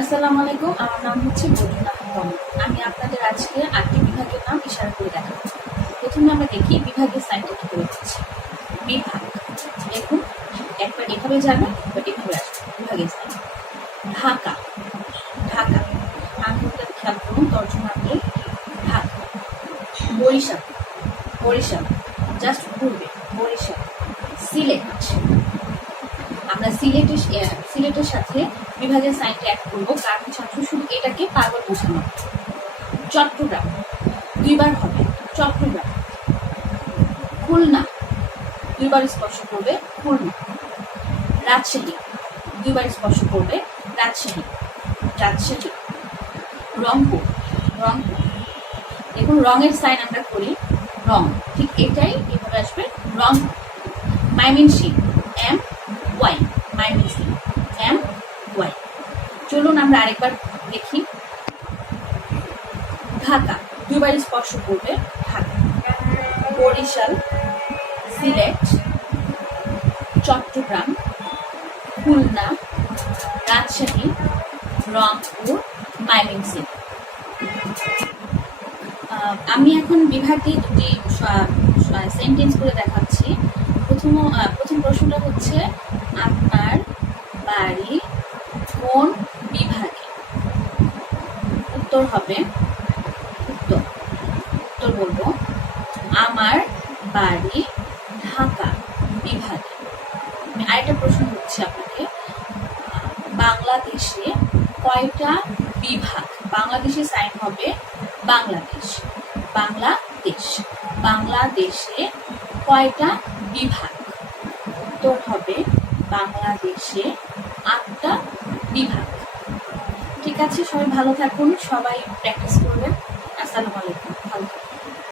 আসসালামু আলাইকুম, আমার নাম হচ্ছে বদরুল আহম তমা। আমি আপনাদের আজকে আটটি বিভাগের নাম ইশারা করে দেখাচ্ছি। প্রথমে আমরা দেখি বিভাগের সাইনটা কি করে হচ্ছে বিভাগ, দেখুন, একবার এভাবে যাবে, একবার এভাবে আসবে। বিভাগের সাইন ঢাকা ঢাকা। আঙ্গুলটা খেয়াল করুন, তর্জমা করে ঢাকা। বরিশাল বরিশাল জাস্ট ঘুরবে, বরিশাল। সিলেট সিলেটের সিলেটের সাথে বিভাগের সাইনটা অ্যাড করব। কারণ ছাত্র শুধু এটাকে পারবার বোঝানো চট্টগ্রাম, দুইবার হবে। চট্টগ্রাম, খুলনা, দুইবার স্পর্শ করবে খুলনা। রাজশাহী, দুইবার স্পর্শ করবে রাজশাহী। রাজশাহী, রংপুর রংপুর। দেখুন রঙের সাইন আমরা করি রং। ঠিক এটাই এভাবে আসবে রং। মাইমিনসিং এম চলুন আমরা আরেকবার দেখি। ঢাকা দুইবার স্পর্শ করবে ঢাকা। বরিশাল সিলেট চট্টগ্রাম খুলনা রাজশাহী রংপুর মাইমিনসিং আহ, আমি এখন বিভাগে দুটি সেন্টেন্স করে দেখাচ্ছি। প্রথম প্রথম প্রশ্নটা হচ্ছে আপনার বাড়ি কোন বিভাগে উত্তর হবে, উত্তর উত্তর বলব, আমার বাড়ি ঢাকা বিভাগে। আমি আরেকটা প্রশ্ন হচ্ছে আপনাকে। বাংলাদেশে কয়টা বিভাগ? বাংলাদেশে সাইন হবে বাংলাদেশ বাংলাদেশ। বাংলাদেশে কয়টা বিভাগ? উত্তর হবে বাংলাদেশে আটটা বিভাগ। ঠিক আছে সবাই ভালো থাকুন সবাই প্র্যাকটিস করবেন। আসসালামু আলাইকুম। ভালো